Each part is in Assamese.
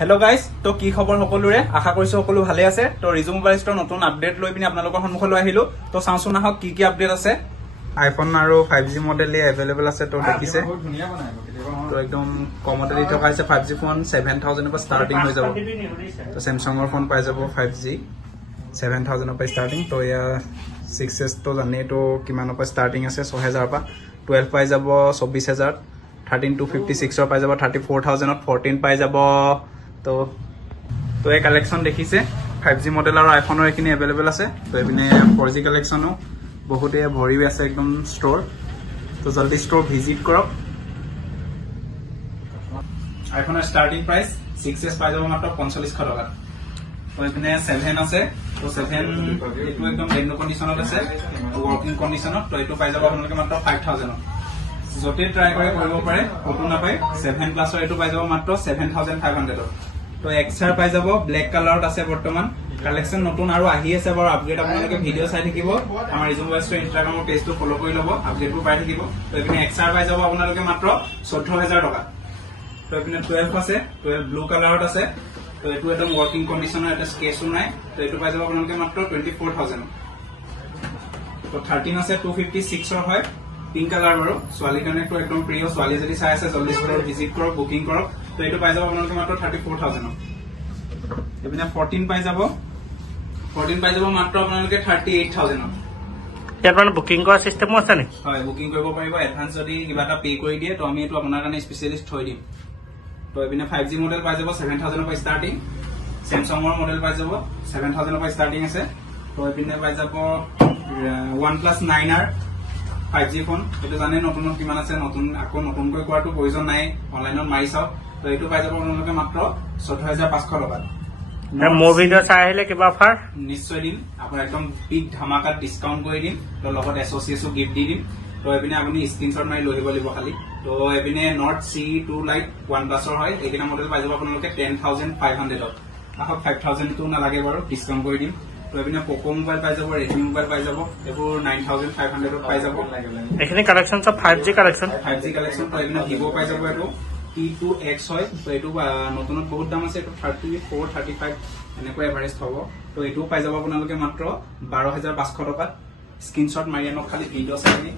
हेलो गाइस तो की खबर सकलोरे आशा करिছো সকলো ভালে আছে তো ৰিজু মোবাইল ষ্টৰ নতুন আপডেট লৈ পিনি আপোনালোকৰ সন্মুখলৈ আহিলো তো চাওঁচোন আহক কি আপডেট আছে আইফোন আৰু 5G মডেল अवेलेबल আছে তো দেখিছে তো একদম কমতে দি থকা আছে 5G ফোন 7000 পৰা ষ্টাৰ্টিং হৈ যাব তো Samsung ৰ ফোন পাই যাব 5G 7000 পৰা ষ্টাৰ্টিং তো ইয়া 6s তো জানে তো কিমানৰ পৰা ষ্টাৰ্টিং আছে 6000 পৰা 12 পাই যাব 24000 13 to 56 পাই যাব 34000 14 পাই যাব तो ये कलेक्शन देखिसे 5G मॉडल और आईफोन एखिनि अवेलेबल আছে तो एबिने 4G कलेक्शनो बहुते भरि আছে एकदम स्टोर तो जल्दी स्टोर विजिट करक आईफोन स्टार्टिंग प्राइस 6s पाइ যাব मात्र 45 टका तो एबिने 7 আছে तो 7 एटु एकदम बेनो कंडीशनत আছে वर्किंग कंडीशनत तो एटु पाइ যাব আপোনালোকে मात्र 5000 जते ट्राई करे কৰিব পাৰে ফটো না পাই 7 প্লাছৰ এটু পাই যাব মাত্ৰ 7500 তো এক্সআৰ পাই যাব ব্ল্যাক কালাৰত আছে বৰ্তমান কালেকশন নতুন আৰু আহি আছে বাৰু আপডেট আপোনালোকে ভিডিও চাই থাকিব আমাৰ ৰিজু মোবাইল ষ্টৰ ইনষ্টাগ্ৰামৰ পেজটো ফলো কৰি লব আপডেটবোৰ পাই থাকিব তো এপিনে এক্সআৰ পাই যাব আপোনালোকে মাত্ৰ 14000 টকা তো এপিনে 12 আছে 12 ব্লু কালাৰত আছে তো এটু একদম वर्किंग কন্ডিশনৰ এটা স্কেচো নাই তো এটু পাই যাব আপোনালোকে মাত্ৰ 24000 তো 13 আছে 256 ৰ হয় पिंक कलर बारो स्वाली कने तो एकदम प्रिय स्वाली जदि चाइ আছে जल्दी स्टोर विजिट करो बुकिंग करो तो एटु पाइ যাব আপোনালোকে মাত্ৰ 34000 এবিনা 14 পাই যাব মাত্ৰ আপোনালোকে 38000 ইয়াত মানে বুকিং কৰা সিস্টেম আছে নে হয় বুকিং কৰিব পাৰিব এডভান্স যদি কিবাটা পে কৰি দিয়ে তো আমি এটু আপোনাৰ কাৰণে স্পেশালিষ্ট থৈ দিম তো এবিনা 5G মডেল পাই যাব 7000 পৰা ষ্টাৰ্টিং Samsung ৰ মডেল পাই যাব 7000 পৰা ষ্টাৰ্টিং আছে তো এবিনা পাই যাব OnePlus 9R 5G ফোন এটো জানে নতুন কিমান আছে নতুন আকো নতুনকৈ কোৱাটো প্ৰয়োজন নাই অনলাইনত মাৰি চাও তো এটো পাই যাব আপোনালোকে মাত্ৰ 14500 টকা মোৰ ভিডিও চাই আহিলে কিবা অফাৰ নিশ্চয় দিম আপোনাৰ একদম বিগ ধামাকা ডিসকাউন্ট কৰি দিম তো লগত এসোসিয়েটও গিফট দি দিম তো এপিনে আপুনি স্ক্ৰিনশ্বট মাৰি লৈ আহিব লাগিব খালি তো এপিনে Note C2 Lite OnePlus ৰ হয় এইকিনা মডেল পাই যাব আপোনালোকে 10500 ত আহক 5000 তো না লাগে বাৰু ডিসকাউন্ট কৰি দিম তো এপিনে Poco মোবাইল পাই যাব Redmi মোবাইল পাই যাব এবোৰ 9500 ত পাই যাব এখানে কালেকশন সব 5G কালেকশন তো এপিনে Vivo পাই যাব এটো T2X হয় তো এটো নতুনত বহুত দাম আছে এটো 34 35 এনেকৈ এভাৰেজ হ'ব তো এটো পাই যাব আপোনালোকে মাত্ৰ 12500 টকা স্ক্ৰিনশ্বট মাৰি আনক খালি ভিডিও চাই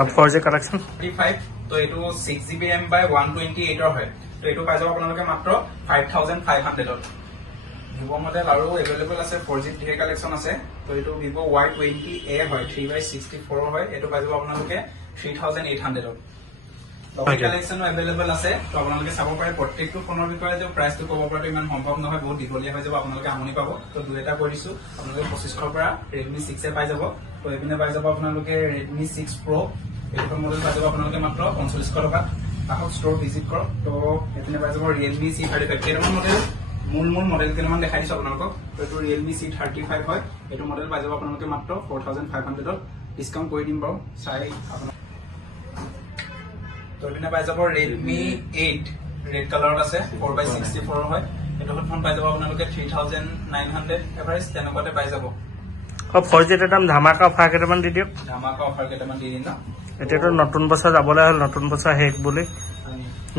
अब 4G কালেকশন 35 তো এটো 6GB RAM by 128 ৰ হয় তো এটো পাই যাব আপোনালোকে মাত্ৰ 5500 ত Vivo model আৰু अवेलेबल আছে 4G ঢেৰ কালেকশন আছে তো এটো Vivo Y20A হয় 3x64 হয় এটো পাই যাব আপোনালোকে 3800 ত লগে কালেকশন अवेलेबल আছে তো আপোনালোকে চাব পাৰে প্ৰত্যেকটো ফোনৰ বিষয়ে যে প্ৰাইচটো ক'ব পৰাটো ইমান সম্ভৱ নহয় বহুত দীঘলীয়া হৈ যাব আপোনালোকে আমনি পাব তো দুটা কৰিছো আপোনালোকে 2500 পৰা Redmi 6 এ পাই যাব তো এপিনে পাই যাব আপোনালোকে Redmi 6 Pro এইটো মডেল পাই যাব আপোনালোকে মাত্ৰ 4500 টকা আহক ষ্টৰ ভিজিট কৰক তো এপিনে পাই যাব Realme C35 এটো মডেল মূল মডেল কেলমান দেখাই দিছো আপোনালোকক এটো Realme C35 হয় এটো মডেল পাই যাব আপোনালোকে মাত্ৰ 4500 ত ডিসকাউন্ট কৰি দিম বাৰু চাই আপোনালোক তো এপিনে পাই যাব Redmi 8 ৰেড কালাৰত আছে 4x64 হয় এটো ফোন পাই যাব আপোনালোকে 3900 এভাৰেজ তেনেকুৱাতে পাই যাব अब 4G ৰ দাম ধামাকা অফাৰ কেটামান দি দিয়ক ধামাকা অফাৰ কেটামান দি দিন না এতিয়াটো নতুন বছৰ যাবলৈ হল নতুন বছৰ হেক বুলি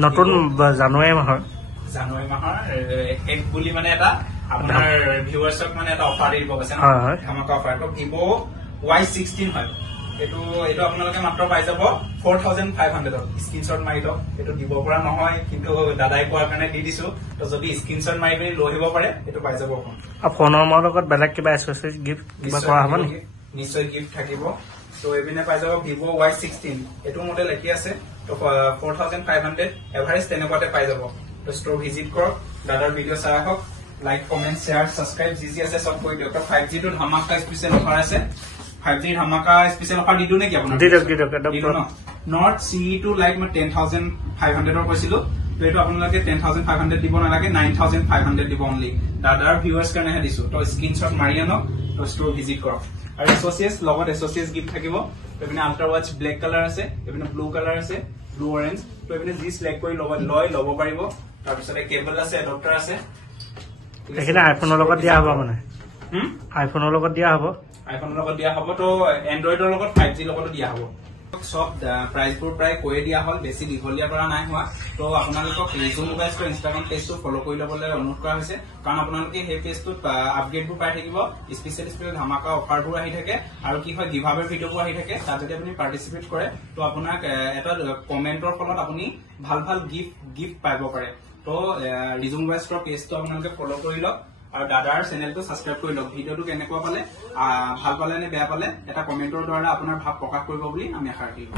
নতুন জানুৱাৰী মাহৰ এক বুলি মানে এটা আপোনাৰ ভিউয়াৰ্সক মানে এটা অফাৰ দিব গৈছে না ধামাকা অফাৰ তো Vivo Y16 হয় এটো আপোনালোকে মাত্ৰ পাই যাব 4500 স্ক্ৰিনশ্বট মাৰি লওক এটো দিব পৰা নহয় কিন্তু দাদাই কোৱাৰ কাৰণে দি দিছো তো যদি স্ক্ৰিনশ্বট মাৰি লৈ আহিব পাৰে এটো পাই যাব ফোন আ ফোনৰ লগত বেলেগ কিবা এসোসিয়েট গিফট কিবা কৰা হ'ব নি নিশ্চয় গিফট থাকিব তো এবিনে পাই যাব Vivo Y16 এটো মডেল একি আছে তো 4500 এভাৰেজ তেনেকুৱাতে পাই যাব তো ষ্টৰ ভিজিট কৰক দাদাৰ ভিডিও চাই আহক লাইক কমেন্ট শেয়াৰ সাবস্ক্ৰাইব জিজি আছে সব কৰি দিয়ক 5G তো ধামাকা স্পেশাল অফাৰ আছে 5G ধামাকা স্পেশাল অফাৰ দিদু নে কি আপোনাৰ দিদক একদম Note C2 Lite মই 10500 ৰ কৈছিলো তো এটো আপোনালোকে 10500 দিব নালাগে 9500 দিব অনলি দাদাৰ ভিউয়াৰ্স কাৰণে হে দিছো তো স্ক্ৰিনশ্বট মাৰি আনক তো ষ্টৰ ভিজিট কৰক আৰু এসোসিয়েটস লগত এসোসিয়েটস গিফট থাকিব এপিনে আল্ট্ৰা ওয়াচ ব্ল্যাক কালাৰ আছে এপিনে ব্লু কালাৰ আছে ব্লু অৰেঞ্জ তো এপিনে জি সিলেক্ট কৰি লব পাৰিব তাৰ পিছতে কেবল আছে এডাপ্টাৰ আছে এখানে আইফোনৰ লগত দিয়া হ'ব মানে আইফোনৰ লগত দিয়া হ'ব তো এন্ড্ৰইডৰ লগত 5G লগত দিয়া হ'ব সব প্ৰাইচবোৰ প্ৰায় কৈয়ে দিয়া হ'ল, বেছি দীঘলীয়া কৰা নাই হোৱা। তো আপোনালোকক ৰিজুম মোবাইলছৰ ইনষ্টাগ্ৰাম পেজটো ফ'ল' কৰি ল'বলৈ অনুৰোধ কৰা হৈছে, কাৰণ আপোনালোকে সেই পেজটোত আপডেটবোৰ পাই থাকিব, স্পেচিয়েল ধামাকা অফাৰবোৰ আহি থাকে, আৰু কি হয় গিভআৱে ভিডিঅ'বোৰ আহি থাকে। তাত যদি আপুনি পাৰ্টিচিপেট কৰে তো আপোনাক এটা কমেণ্টৰ ফলত আপুনি ভাল ভাল গিফ্ট পাব পাৰে। তো ৰিজুম মোবাইলছৰ পেজটো আপোনালোকে ফ'ল' কৰি লওক আৰু দাদাৰ চেনেলটো ছাবস্ক্ৰাইব কৰি লওক। ভিডিঅ'টো কেনেকুৱা পালে, ভাল পালে নে বেয়া পালে, এটা কমেণ্টৰ দ্বাৰা আপোনাৰ ভাৱ প্ৰকাশ কৰিব বুলি আমি আশা ৰাখিলো।